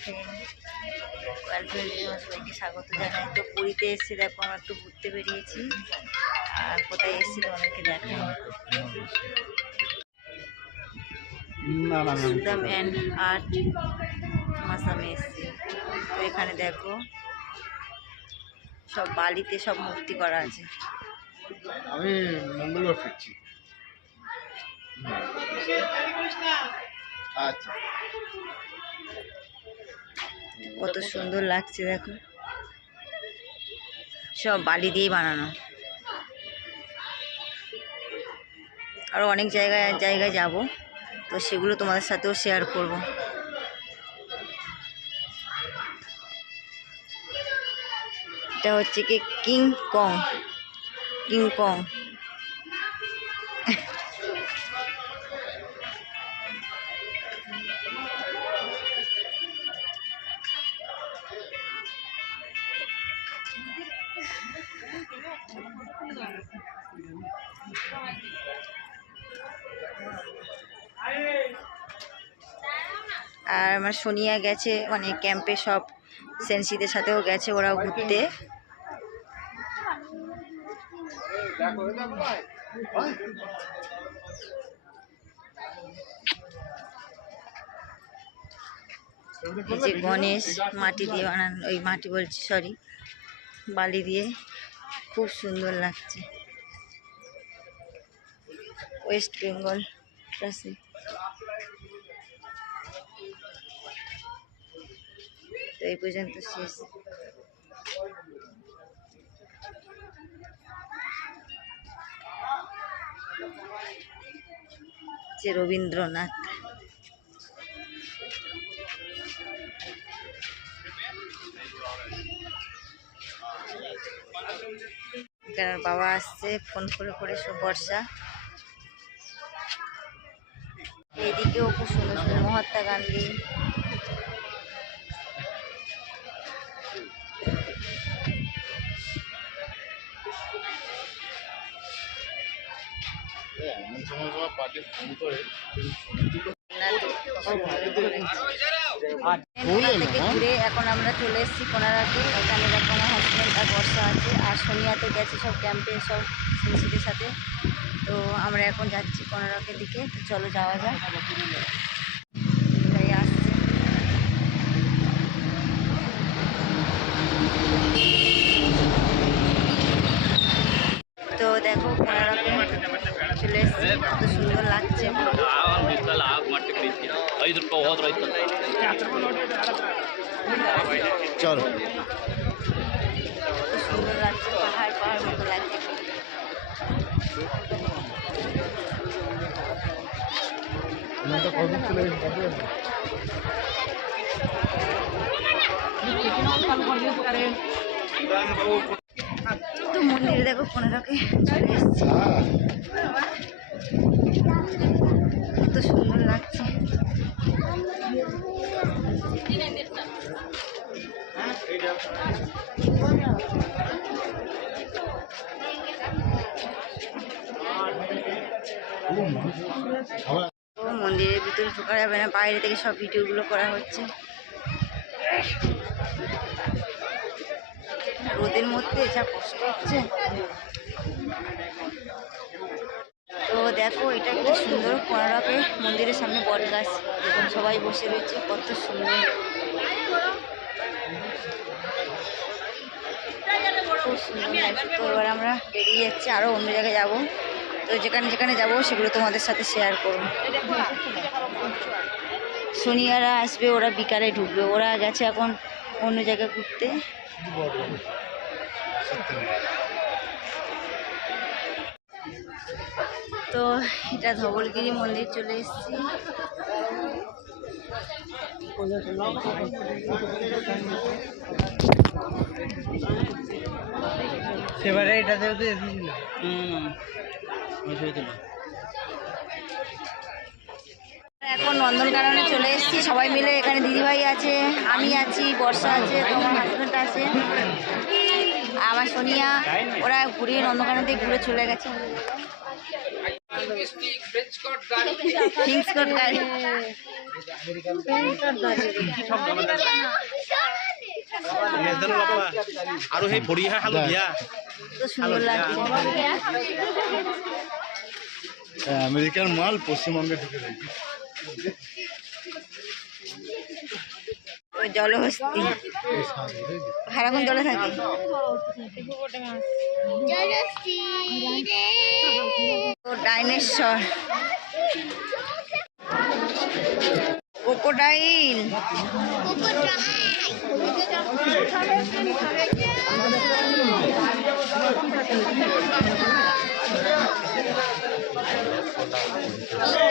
Friend welfare সবাইকে স্বাগত জানাই। তো পুরীতে এসেছি দেখো আমরা একটু ঘুরতে বেরিয়েছি। আর কোথায় এসেছি তোমাদেরকে দেখো সুদাম অ্যান্ড আর্ট মাসামে এসেছি। তো এখানে দেখো সব বালিতে সব মূর্তি করা আছে। আমি মঙ্গলবার ফিরছি। আচ্ছা। কত সুন্দর লাগছে দেখো। সব বালি দিয়েই বানানো। আরও অনেক জায়গায় জায়গায় যাব। তো সেগুলো তোমাদের সাথেও শেয়ার করব। এটা হচ্ছে কি? কিং কং কিং কং আর আমার সোনিয়া গেছে মানে ক্যাম্পে সব সেন্সিদের সাথেও গেছে, ওরাও ঘুরতে। যে গণেশ মাটি দিয়ে বানানো, ওই মাটি বলছি সরি বালি দিয়ে। খুব সুন্দর লাগছে ওয়েস্ট বেঙ্গল ট্রাসি তো এই পর্যন্ত শেষ যে রবীন্দ্রনাথ এখানে বাবা আসছে ফোন করে করে সব বর্ষা। এইদিকেও খুব সুন্দর সুন্দর মহাত্মা গান্ধী। এমন সময় পার্টি ফোন করে থেকে ঘুরে এখন আমরা চলে এসেছি কোনারাতে এখানে আমার হাজব্যান্ড আর বর্ষা আছে। আর সোনিয়াতে গেছে সব ক্যাম্পে সব সিনসিদের সাথে। তো আমরা এখন যাচ্ছি কোনারকের দিকে। তো চলো যাওয়া যাক ভাই আসছে তো দেখো পনেরোতে চলে এসেছি কত সুন্দর লাগছে। চল। কত সুন্দর লাগছে পাহাড় পাহাড় মতো লাগছে। মন্দিরে দেখো কোনারকে চলে এসেছি। কত সুন্দর লাগছে। মন্দিরের ভিতরে ঢোকা যাবে না, বাইরে থেকে সব ভিডিওগুলো করা হচ্ছে। রোদের মধ্যে যা কষ্ট হচ্ছে। তো দেখো, এটা কি সুন্দর কোনারকে মন্দিরের সামনে বট গাছ দেখুন সবাই বসে রয়েছে, কত সুন্দর। খুব সুন্দর তো এবার আমরা বেরিয়ে যাচ্ছি আরও অন্য জায়গায় যাব। তো যেখানে যেখানে যাব, সেগুলো তোমাদের সাথে শেয়ার করব। সোনিয়ারা আসবে, ওরা বিকালে ঢুকবে। ওরা গেছে এখন অন্য জায়গায় ঘুরতে। তো এটা ধবলগিরি মন্দির চলে এসেছি। সেবারে এটাতেও তো এসেছিল। হুম। এখন নন্দনকাননে চলে এসেছি। সবাই মিলে এখানে দিদিভাই আছে আমি আছি বর্ষা আছে তোমার হাজব্যান্ড আছে আমার সোনিয়া। ওরা ঘুরিয়ে নন্দনকানন থেকে ঘুরে চলে গেছে। আৰু সেই সুন্দর লাগছে। হ্যাঁ, আমেরিকার মাল পশ্চিমবঙ্গে ঢুকে রয়েছে ওই জলহস্তি। সারাক্ষণ জলে থাকে ডাইনেশ্বর। ক্রোকোডাইল। রুমে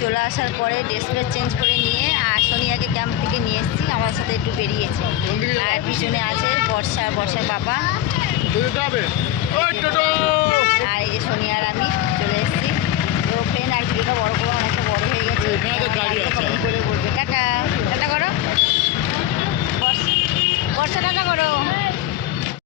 চলে আসার পরে ড্রেস ফ্রেস চেঞ্জ করে নিয়ে আর সোনিয়াকে ক্যাম্প থেকে নিয়ে এসেছি। আমার সাথে একটু বেরিয়েছে। আর পিছনে আছে বর্ষা বর্ষার বাবা। আর এই যে সোনিয়া